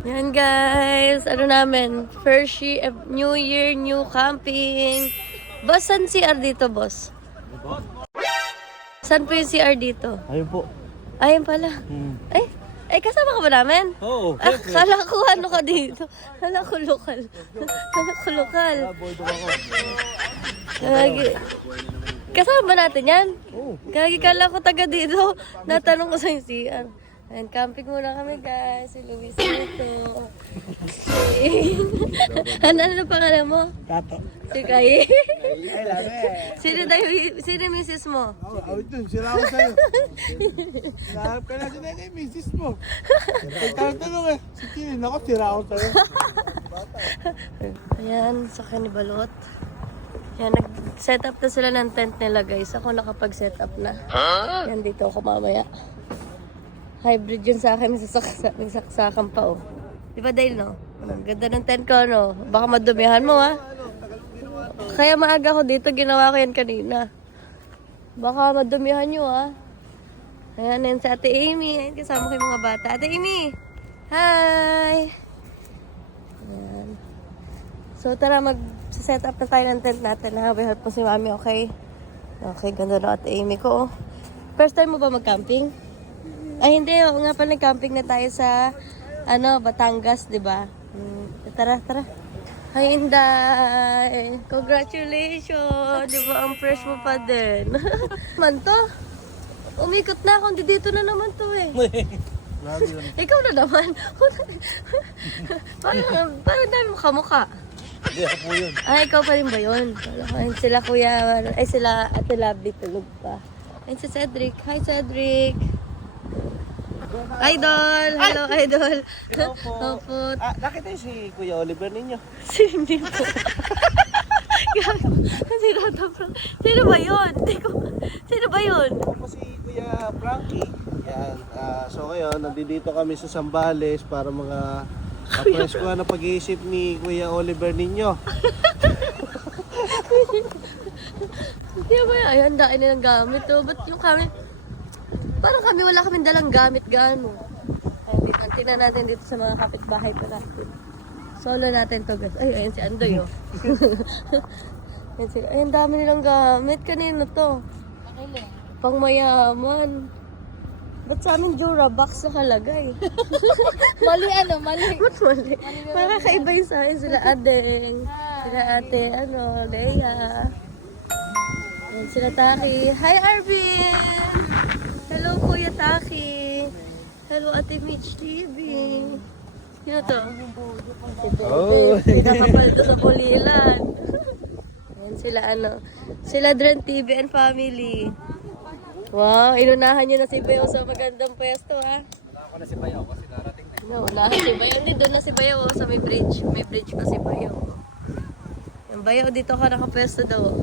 Yan guys, ano namin, first year, new year, new camping. Boss, saan CR dito, boss? Saan po yung CR dito? Ayun po. Ayun pala. Kasama ka ba namin? Oo. Kala ko ano ka dito. Kala ko lokal. Kala ko lokal. Kasama ba natin yan? Oo. Kala ko taga dito. Natanong ko sa yung CR. Ayan, camping muna kami guys. Si Luis dito. Ano pangalan mo? Tato. Si Kai. Ay, lami. Sino yung misis mo? Awit dun, sila ako sa'yo. Naharap ka na sila kay misis mo. Tanong eh. Si Kinin ako, sila ako sa'yo. Ayan, sa kanibalot. Yan, nag-set up na sila ng tent nila guys. Ako nakapag-set up na. Yan, dito ako mamaya. Hybrid yun sa akin. May saksakan pa oh. Di ba Dale no? Ang ganda ng tent ko no? Baka madumihan mo ha. Kaya maaga ko dito. Ginawa ko yan kanina. Baka madumihan nyo ha. Ayan, yan si Ate Amy. Ayan, kasama ko yung mga bata. Ate Amy! Hi! Ayan. So tara, mag-set up na tayo ng tent natin ha. We help po si Mami, okay? Okay, ganda na Ate Amy ko. First time mo ba mag-camping? Ay hindi, oo nga pala camping na tayo sa Batangas, 'di ba? Tara. Hi Inday. Congratulations. 'Di ba ang fresh mo pa din? Man to. Umikot na ako, dito na naman to eh. Ikaw na naman. Parang dami mo kamukha. Hindi, ako po yun. Ay, ikaw pa rin ba yun? Ay, sila kuya, ay sila Ate Lovely tulog pa. Ay, si Cedric. Hi Cedric. Idol! Hello, Idol! Hello po. Opo. Nakita yung si Kuya Oliver ninyo. Hindi po. Sino ba yun? Sino ba yun? Ako po si Kuya Frankie. Yan. So ngayon, nandito kami sa Zambales para mga kapresko na pag-iisip ni Kuya Oliver ninyo. Hindi ba yan? Ay, handaan nilang gamit. Oh. Ba't yung kami... Parang kami wala kaming dalang gamit gaano. Ay, tingnan natin dito sa mga kapitbahay pa natin. Solo natin to guys. Ay, ayun si Andoy oh. Ay, ang dami nilang gamit. Kanino to? Pang mayaman. Ba't sa amin Durabox nakalagay? Mali. Ba't mali? Parang kakaiba yung sa akin. Sila Adeng. Sila Ate, Leia. Yan, sila Taki. Hi Arvin! Hello, Kuya Taki. Hello, Ate Mitch TV. Sino to? Si Bebe. Pinakapal to sa Pulilan. Ayan sila, sila Dren TV and family. Wow, inunahan nyo na si Bayo sa magandang pwesto, ha? Wala ako na si Bayaw kasi narating na. Unahan si Bayo. Hindi, doon na si Bayo sa may bridge. May bridge pa si Bayo. Yung Bayo, dito ka nakapwesto daw.